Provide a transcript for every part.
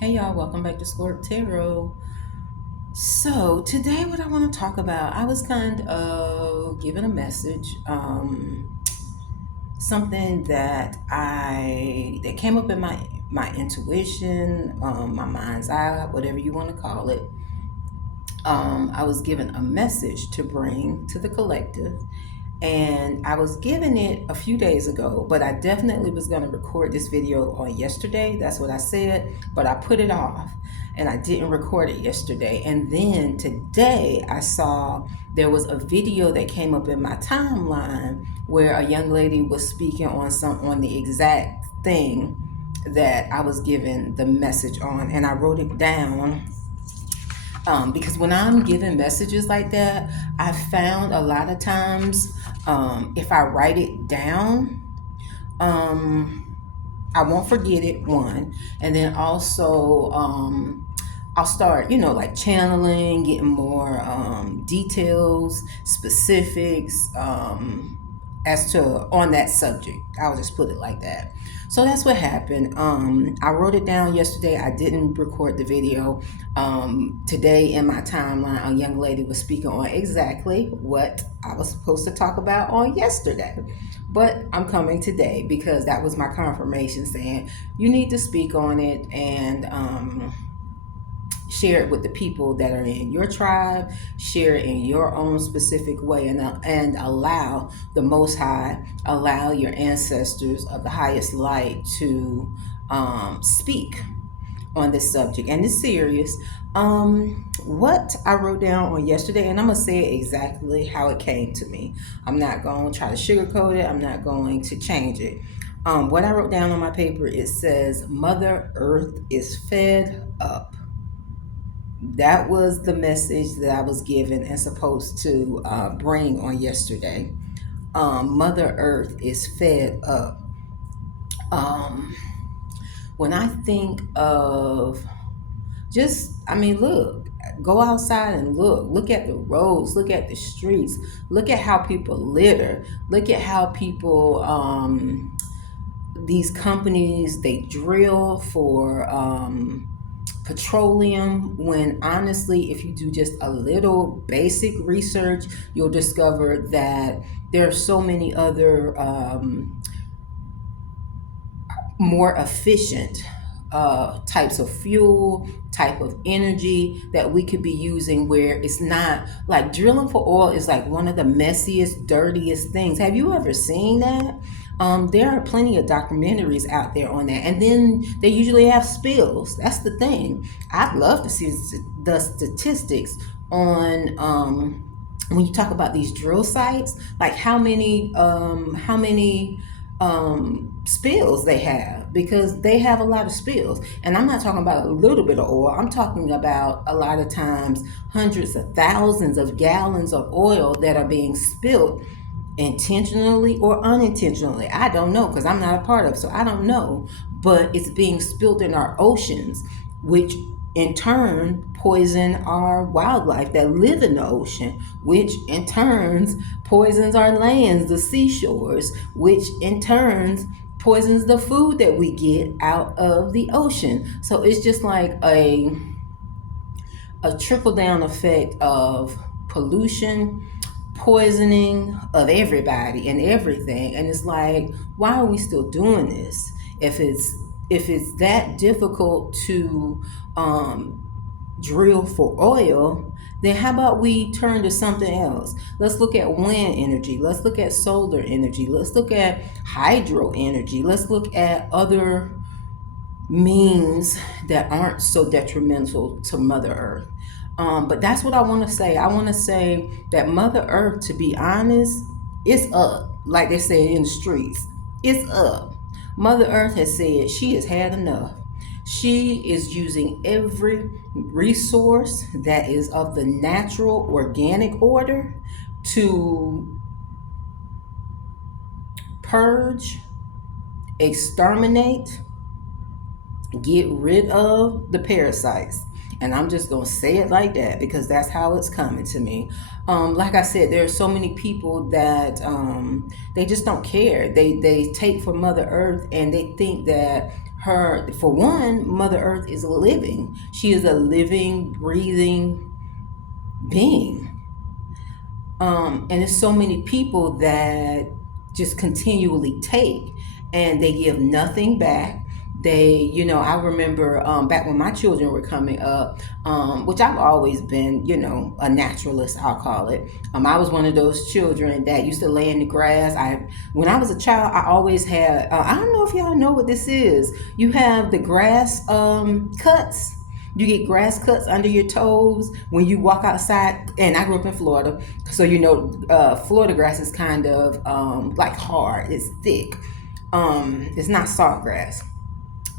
Hey y'all, welcome back to Scorptarot. So today what I want to talk about, I was kind of given a message, something that came up in my intuition, my mind's eye, whatever you want to call it. I was given a message to bring to the collective, and I was given it a few days ago, but I definitely was going to record this video on yesterday. That's what I said, but I put it off and I didn't record it yesterday. And then today I saw there was a video that came up in my timeline where a young lady was speaking on the exact thing that I was given the message on, and I wrote it down because when I'm giving messages like that, I found a lot of times if I write it down, um, I won't forget it, one. And then also, I'll start, like channeling, getting more details, specifics as to on that subject. I'll just put it like that. So that's what happened. I wrote it down yesterday. I didn't record the video. Today in my timeline, a young lady was speaking on exactly what I was supposed to talk about on yesterday. But I'm coming today because that was my confirmation saying you need to speak on it and share it with the people that are in your tribe, share it in your own specific way, and allow the Most High, allow your ancestors of the highest light to speak on this subject. And it's serious. What I wrote down on yesterday, and I'm gonna say it exactly how it came to me. I'm not going to try to sugarcoat it. I'm not going to change it. What I wrote down on my paper, it says, Mother Earth is fed up. That was the message that I was given and supposed to bring on yesterday. Mother Earth is fed up. Um, when I think of look, go outside and look at the roads, look at the streets, look at how people litter, look at how people, these companies, they drill for petroleum, when honestly, if you do just a little basic research, you'll discover that there are so many other more efficient types of fuel, type of energy that we could be using, where it's not like drilling for oil is like one of the messiest, dirtiest things. Have you ever seen that? There are plenty of documentaries out there on that, and then they usually have spills. That's the thing. I'd love to see the statistics on when you talk about these drill sites, like how many spills they have, because they have a lot of spills. And I'm not talking about a little bit of oil. I'm talking about a lot of times hundreds of thousands of gallons of oil that are being spilled intentionally or unintentionally. I don't know because I'm not a part of it, so I don't know. But it's being spilled in our oceans, which in turn poison our wildlife that live in the ocean, which in turns poisons our lands, the seashores, which in turns poisons the food that we get out of the ocean. So it's just like a trickle down effect of pollution, poisoning of everybody and everything. And it's like, why are we still doing this? If it's that difficult to drill for oil, then how about we turn to something else? Let's look at wind energy. Let's look at solar energy. Let's look at hydro energy. Let's look at other means that aren't so detrimental to Mother Earth. But that's what I want to say. I want to say that Mother Earth, to be honest, is up. Like they say in the streets, it's up. Mother Earth has said she has had enough. She is using every resource that is of the natural organic order to purge, exterminate, get rid of the parasites. And I'm just gonna say it like that because that's how it's coming to me. Like I said, there are so many people that they just don't care. They take from Mother Earth and they think that her, for one, Mother Earth is living. She is a living, breathing being. And there's so many people that just continually take, and they give nothing back. They, I remember back when my children were coming up, which I've always been, a naturalist, I'll call it. I was one of those children that used to lay in the grass. When I was a child, I always had, I don't know if y'all know what this is. You have the grass cuts. You get grass cuts under your toes when you walk outside. And I grew up in Florida, so Florida grass is kind of like hard. It's thick. It's not salt grass.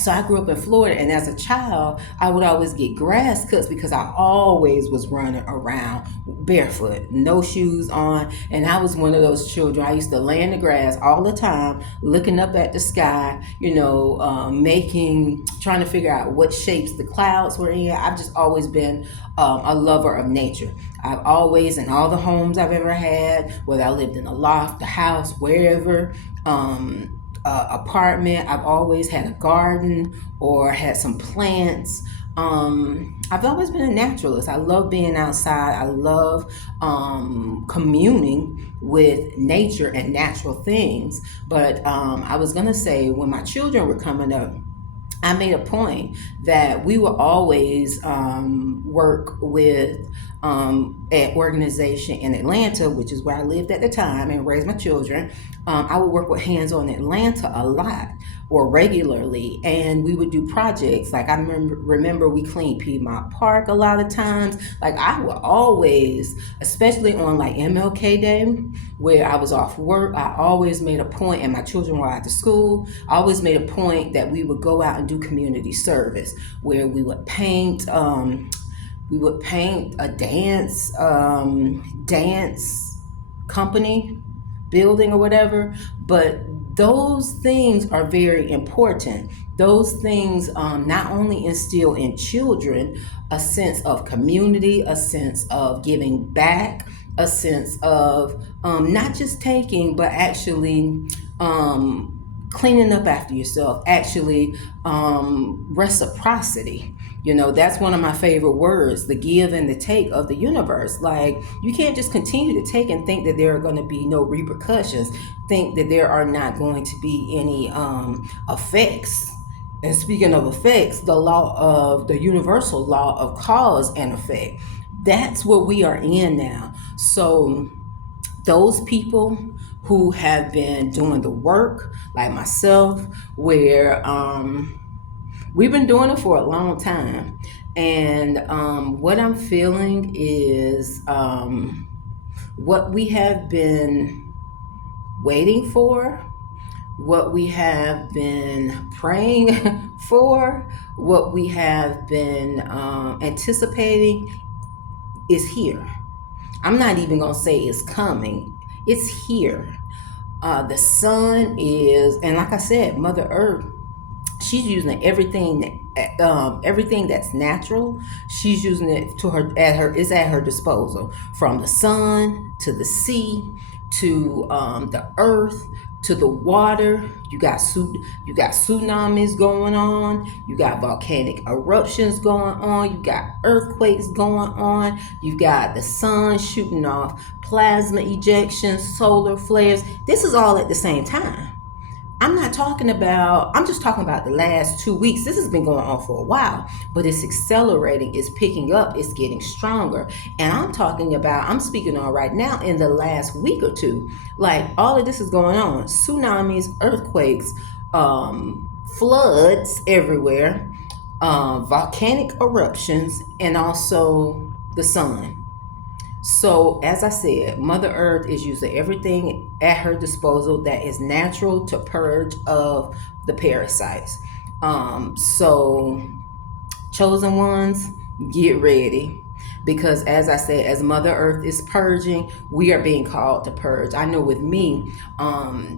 So I grew up in Florida, and as a child, I would always get grass cuts because I always was running around barefoot, no shoes on, and I was one of those children. I used to lay in the grass all the time, looking up at the sky, trying to figure out what shapes the clouds were in. I've just always been a lover of nature. I've always, in all the homes I've ever had, whether I lived in a loft, a house, wherever, apartment, I've always had a garden or had some plants. I've always been a naturalist. I love being outside. I love communing with nature and natural things. But I was going to say, when my children were coming up, I made a point that we will always work with an organization in Atlanta, which is where I lived at the time and raised my children. I would work with Hands on Atlanta a lot, or regularly, and we would do projects. Like I remember we cleaned Piedmont Park a lot of times. Like I would always, especially on like MLK Day, where I was off work, I always made a point, and my children were out to school, I always made a point that we would go out and do community service, where we would paint a dance company building or whatever. But those things are very important. Those things not only instill in children a sense of community, a sense of giving back, a sense of not just taking, but actually cleaning up after yourself, actually reciprocity. That's one of my favorite words, the give and the take of the universe. Like, you can't just continue to take and think that there are going to be no repercussions, think that there are not going to be any effects. And speaking of effects, the universal law of cause and effect, that's what we are in now. So those people who have been doing the work, like myself, where we've been doing it for a long time. And what I'm feeling is what we have been waiting for, what we have been praying for, what we have been anticipating is here. I'm not even going to say it's coming. It's here. The sun is, and like I said, Mother Earth, she's using everything that's natural. She's using it it's at her disposal, from the sun to the sea to the earth to the water. You got tsunamis going on. You got volcanic eruptions going on. You got earthquakes going on. You got the sun shooting off plasma ejections, solar flares. This is all at the same time. I'm just talking about the last 2 weeks. This has been going on for a while, but it's accelerating, it's picking up, it's getting stronger. And I'm speaking on right now in the last week or two. Like, all of this is going on. Tsunamis, earthquakes, floods everywhere, volcanic eruptions, and also the sun. So, as I said, Mother Earth is using everything at her disposal that is natural to purge of the parasites. So, chosen ones, get ready. Because, as I said, as Mother Earth is purging, we are being called to purge. I know with me,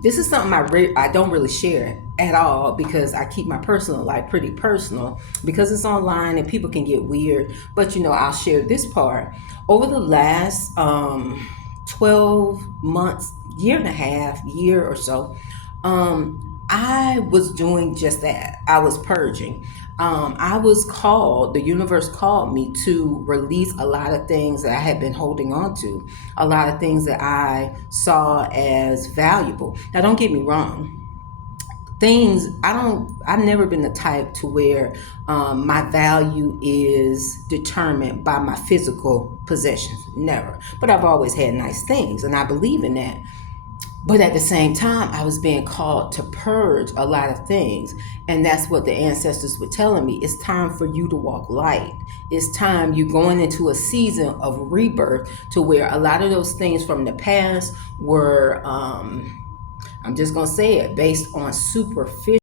this is something I don't really share at all, because I keep my personal life pretty personal, because it's online and people can get weird. But, I'll share this part. Over the last 12 months, year and a half, year or so, I was doing just that. I was purging. I was called, the universe called me to release a lot of things that I had been holding on to, a lot of things that I saw as valuable. Now, don't get me wrong. I've never been the type to where my value is determined by my physical possessions. Never. But I've always had nice things, and I believe in that. But at the same time, I was being called to purge a lot of things. And that's what the ancestors were telling me. It's time for you to walk light. It's time you're going into a season of rebirth to where a lot of those things from the past were, I'm just going to say it, based on superficial